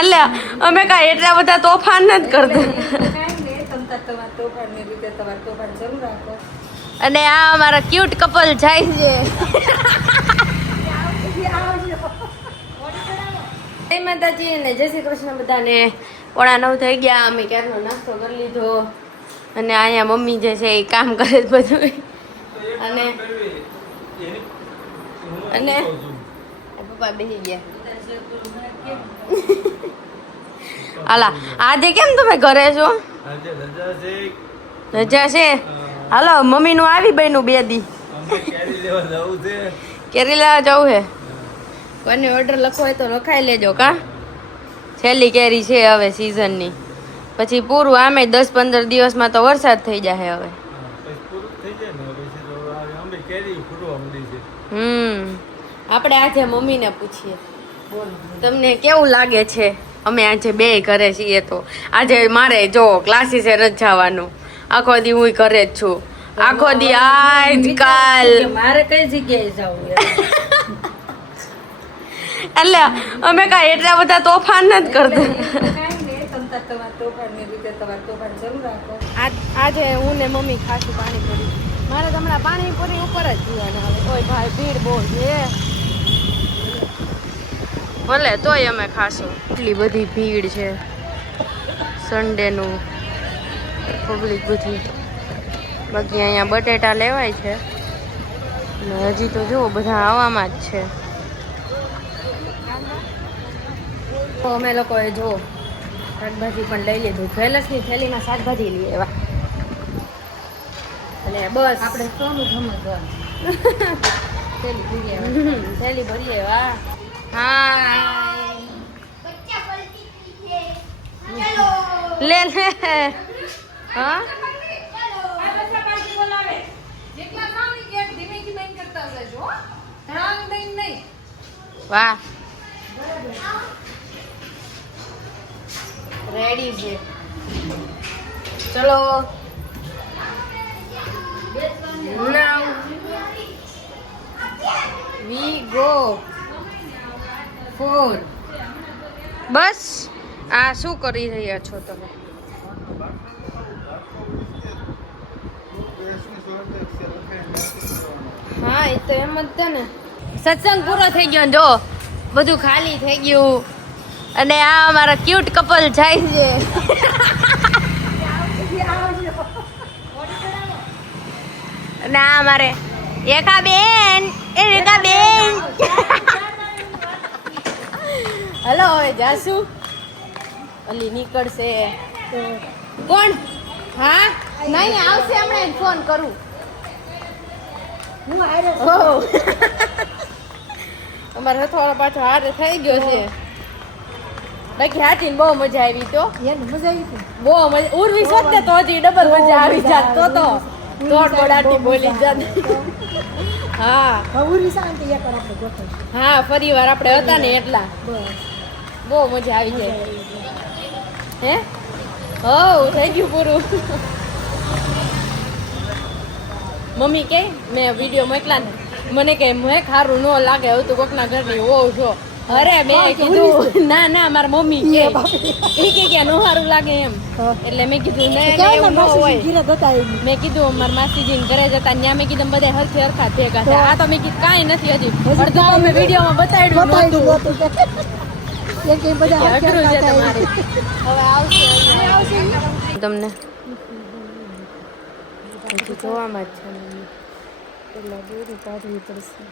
એટલે અમે કાંઈ એટલા બધા તોફાન નથી કરતા. અને આ અમારા ક્યુટ કપલ જાય છે. જય માતાજી ને જય શ્રી કૃષ્ણ બધાને. 9:30 થઈ ગયા. અમે ક્યારનો નાસ્તો કરી લીધો અને અહીંયા મમ્મી જે છે એ કામ કરે છે બધું. અને અને પપ્પા બેસી ગયા. હાલા આજે કેમ તમે ઘરે છો? રજા છે. હાલો મમ્મી નું આવી બન્યું 2 દી. કેરી લેવા જવું છે. કોઈને ઓર્ડર લખવો હોય તો લખાઈ લેજો. કા છેલ્લી કેરી છે હવે સીઝનની. પછી પૂરું. આમે 10-15 દિવસમાં તો વરસાદ થઈ જશે હવે. આપણે આજે મમ્મીને પૂછીએ તમને કેવું લાગે છે. અમે આજે 2 ઘરે છીએ. તો આજે મારે જો ક્લાસીસે નથી જવાનું. આખો દી હું ઘરે જ છું. આખો દી આજકાલ મારે કઈ જગ્યાએ જવું? એટલે અમે કાંઈ એટલા બધા તોફાન નથી કરતા. આજે હું ને મમ્મી ખાશું પાણીપુરી. મારે તો હમણાં પાણીપુરી ઉપર જ પીવાના હવે. ઓય ભાઈ ભીડ બહુ છે. ભલે તોય અમે ખાશું. એટલી બધી ભીડ છે સન્ડેનું. પબ્લિક બધી. બાકી અહીંયા બટેટા લેવાય છે અને હજી તો જુઓ બધા આવામાં જ છે. તો અમે લોકોએ જો શાકભાજી પણ લઈ લીધું. જ્વેલર્સની થેલીમાં શાકભાજી લઈએ એવા. અને બસ આપણે સોનું સમજવાનું. થેલી ભરીએ. વાહ હા લે લે. હા વાહ રેડી છે. ચલો now we go for. બસ આ શું કરી રહ્યા છો તમે? હા એ તો એમ જ છે ને. સત્સંગ પૂરો થઈ ગયો જો બધું ખાલી થઈ ગયું. અને આ અમારા ક્યુટ કપલ જાય છે. અને આ અમારે રેખાબેન. એ રેખાબેન હલો હવે જાસુ. અલી નીકળશે કોણ? હા નહીં આવશે હમણાં ફોન કરું. અમારે હથવાળો પાછો હારે થઈ ગયો છે. બાકી હાથીને બહુ મજા આવી. તો બહુ મજા. ઉર્વી શોધતે તો હજી ડબલ મજા આવી જાત. તો દોડ દોડાટી બોલી જાત. હા હા ફરી વાર આપણે હતા ને એટલા બહુ મજા આવી જાય. હે હો થઈ ગયું પૂરું. મમ્મી કે મેં વિડીયો મોકલા ને મને કે મેં ખારું ન લાગે હવે તું કોકના ઘરની હોવ છો. અરે મેં કીધું ના ના મારા મમ્મી કે નો સારું લાગે એમ. એટલે મેં કીધું મેં કીધું મારા માસીજીને ઘરે જતા ત્યાં મેં કીધું બધા હરખી હરખા ભેગા થયા. આ તો મેં કીધું કાંઈ નથી હજી અડધું તો મેં વિડીયોમાં બતાવ્યું અઘરું છે તમારે. હવે આવશે તમને હજી જોવામાં જ છે. એટલે દોરી કાઢવી પડશે.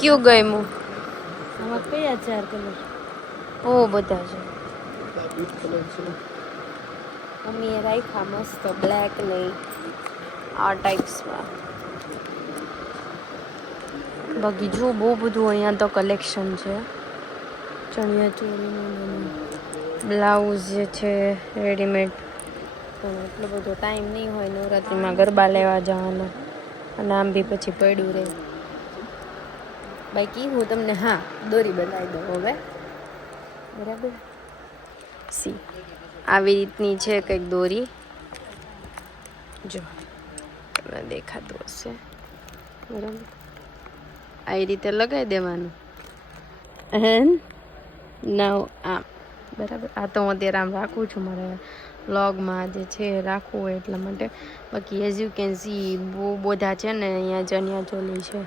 ક્યું ગયમું? આમાં કયા 4 કલર? બહુ બધા છે. મમ્મીએ રાખ્યા મસ્ત બ્લેક નહીં આ ટાઈપ્સમાં. બાકી જો બહુ બધું અહીંયા તો કલેક્શન છે. ચણિયા ચોળીનું બ્લાઉઝ જે છે રેડીમેડ. પણ એટલો બધો ટાઈમ નહીં હોય નવરાત્રિમાં ગરબા લેવા જવાનો. અને આમ બી પછી પડ્યું રહે. બાકી હું તમને હા દોરી બનાવી દઉં હવે. બરાબર સી આવી રીતની છે કંઈક દોરી. જો તમને દેખાતું હશે. બરાબર આ રીતે લગાવી દેવાનું. એન્ડ નાવ આમ બરાબર. આ તો હું અત્યારે આમ રાખું છું, મારે વ્લોગમાં જે છે રાખવું હોય એટલા માટે. બાકી એઝ યુ કેન સી બહુ બધા છે ને અહીંયા ચણિયા ચોલી છે,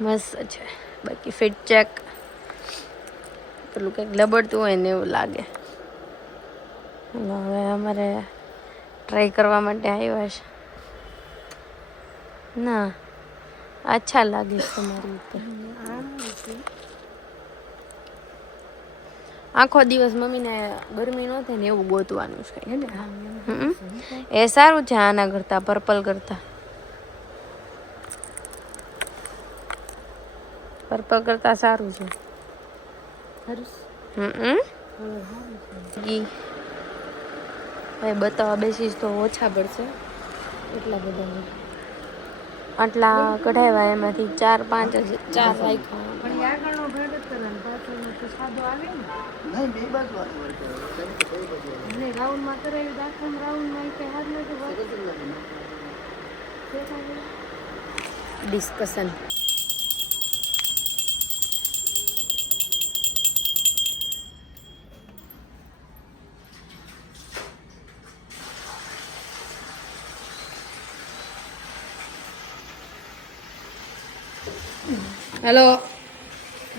મસ્ત છે. બાકી ફિટ ચેક પેલું કંઈક લબડતું હોય ને એવું લાગે. હવે અમારે ટ્રાય કરવા માટે આવ્યા છે. ના અચ્છા લાગે છે તમારી ઉપર. આખો દિવસ મમ્મીને ગરમી ન થાય ને એવું ગોતવાનું છે હે ને. એ સારું છે આના કરતા, પર્પલ કરતા. પર્પલ કરતા સારું છે. ભાઈ બતાવવા બેસીશ તો ઓછા પડશે, એટલા બધા આટલા કઢાવ્યા, એમાંથી 4-5 રાખ્યા. પણ આગળનો ભાગ જ કરવાનો, પાછળનો તો સાદો આવે ને. નહીં રાઉન્ડમાં કરાવી દાખલ રાઉન્ડમાં કંઈ હાથ નથી. ડિસ્કશન. હેલો,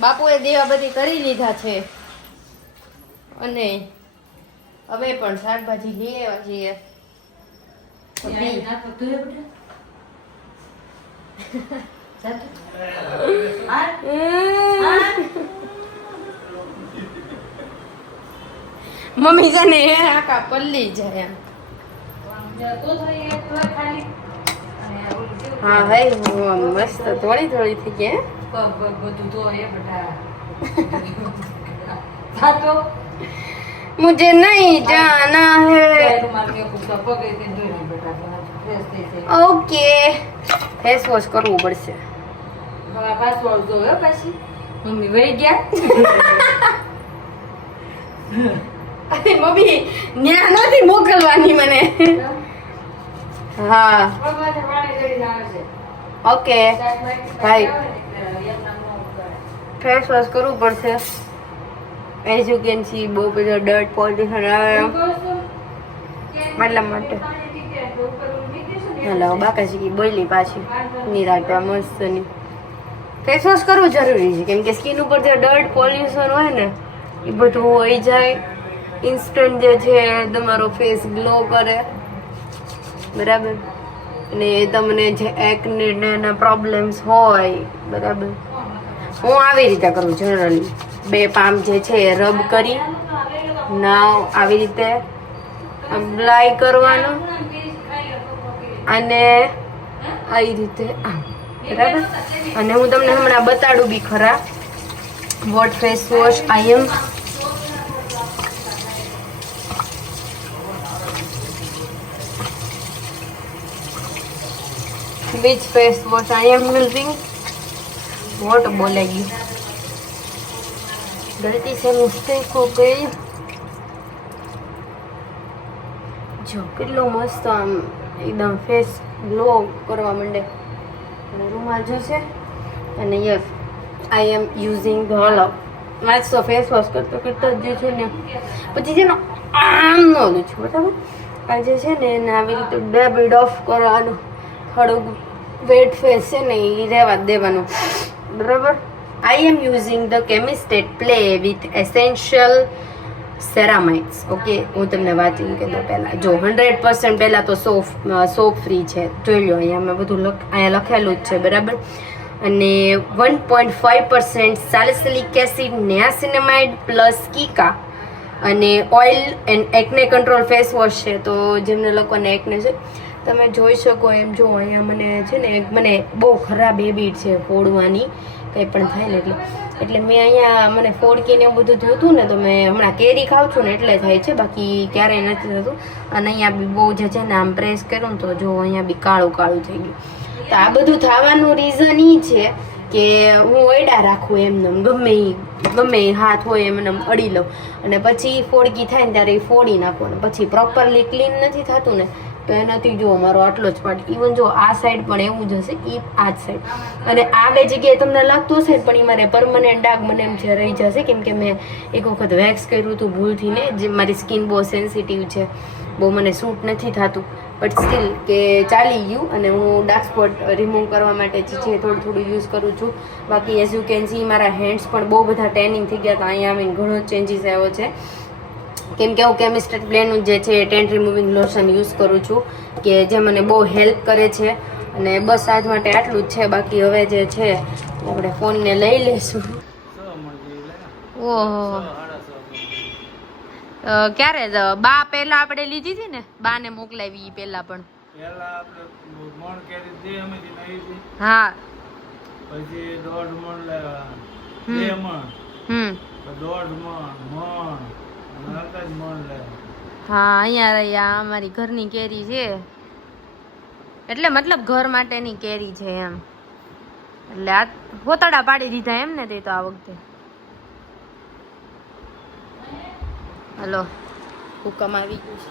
બાપુએ દેવા બધી કરી લીધા છે અને હવે પણ શાકભાજી લઈ આવ્યા છીએ. મમ્મી છે ને આખા પલ્લી જાય એમ. હા ભાઈ મસ્ત થોડી થોડી થઈ ગઈ. બધું તો એ બેટા मुझे नहीं जाना है. ओके, फेस वॉश કરવું પડશે. મમ્મી વહી ગયા. અરે મમ્મી ન્યા નથી મોકલવાની મને. હા ઓકે ભાઈ, ફેસ વોશ કરવું પડશે. એઝ યુ કેન સી બહુ બધો ડર્ટ પોલ્યુશન આવે એટલા માટે. હલો બાકાશી બોલી પાછી નિરાટવા મસ્ત ની. ફેસ વોશ કરવું જરૂરી છે કેમ કે સ્કિન ઉપર જે ડર્ટ પોલ્યુશન હોય ને એ બધું હોઈ જાય. ઇન્સ્ટન્ટ જે છે તમારો ફેસ ગ્લો કરે, બરાબર. અને તમને જે એકને પ્રોબ્લેમ્સ હોય, બરાબર, હું આવી રીતે કરું જનરલી. 2 પામ જે છે રબ કરી નાવ આવી રીતે અપ્લાય કરવાનું અને આવી રીતે આમ, બરાબર. અને હું તમને હમણાં બતાડું બી ખરા what face wash I am which face wash I am using. what बोलेगी, गलती से मिस्टेक हो गई. જો કેટલો મસ્ત આમ એકદમ ફેસ ગ્લો કરવા માંડે. અને રૂમાલ જોશે. અને yes I am using the hello mask તો ફેસ વોશ કરતો કરતો જ છે ને પછી છે ને આમ ન ઓલું છું, બરાબર. આ જે છે ને એને આવી રીતે ડેબિડ ઓફ કરવાનું. થોડુંક વેટ ફેસ છે ને એ રહેવા દેવાનું, બરાબર. I am using the chemist at play with essential ceramides. Okay, હું તમને વાંચીને કહી દઉં પહેલાં. જો 100% પહેલાં તો સોપ ફ્રી છે, જોઈ લો અહીંયા મેં બધું અહીંયા લખેલું જ છે, બરાબર. અને 1.5% સાલિસિલિક એસિડ, નિયાસિનામાઇડ પ્લસ કીકા અને ઓઇલ એન્ડ એકને કંટ્રોલ ફેસ વોશ છે. તો જેમને લોકોને એકને છે તમે જોઈ શકો એમ. જો અહીંયા મને છે ને મને બહુ ખરાબ હેબિટ છે ફોડવાની, કંઈ પણ થાય ને એટલે મેં અહીંયા મને ફોડકીને એવું બધું જોતું ને તો મેં હમણાં કેરી ખાઉં છું ને એટલે થાય છે, બાકી ક્યારેય નથી થતું. અને અહીંયા બી બહુ જે છે ને આમ પ્રેસ કર્યું ને તો જો અહીંયા બી કાળું કાળું થઈ ગયું. તો આ બધું થવાનું રીઝન એ છે કે હું ઓયડા રાખું એમને ગમે એ હાથ હોય એમને અડી લઉં અને પછી ફોડકી થાય ને ત્યારે એ ફોડી નાખું અને પછી પ્રોપરલી ક્લીન નથી થતું ને તો એનાથી જો અમારો આટલો જ પાર્ટ, ઇવન જો આ સાઈડ પણ એવું જ હશે, આ જ સાઈડ અને આ બે જગ્યાએ તમને લાગતું હશે પણ એ મારે પરમનન્ટ ડાઘ મને એમ છે રહી જશે, કેમ કે મેં એક વખત વેક્સ કર્યું હતું ભૂલથી ને, જે મારી સ્કિન બહુ સેન્સિટિવ છે, બહુ મને સૂટ નથી થતું, બટ સ્ટીલ કે ચાલી ગયું. અને હું ડાર્ક સ્પોટ રિમૂવ કરવા માટે જે છે થોડું થોડું યુઝ કરું છું. બાકી એઝ યુ કેન સી મારા હેન્ડ્સ પણ બહુ બધા ટેનિંગ થઈ ગયા હતા, અહીંયા આવીને ઘણો ચેન્જીસ આવ્યો છે, કેમ કે હું કેમિસ્ટ્રી પ્લેનનું જે છે ટેન્ટ રિમૂવિંગ લોશન યુઝ કરું છું, કે જે મને બહુ હેલ્પ કરે છે. અને બસ આજ માટે આટલું જ છે. બાકી હવે જે છે આપણે ફોનને લઈ લઈશું. ઓહો, ક્યારે બા પહેલા આપણે લીધી હતી ને, બા ને મોકલાવી પહેલા પણ હા, પછી 1.5 મણ લાવ્યા, 2 મણ, 1.5 મણ, 1 મણ લાવ્યા. હા, અહીંયા અમારી ઘરની કેરી છે, એટલે મતલબ ઘર માટેની કેરી છે એમ, એટલે આ ગોતાડા પાડી દીધા એમ ને તે તો આ વખતે. હલો, હુકમ આવી ગયું છે.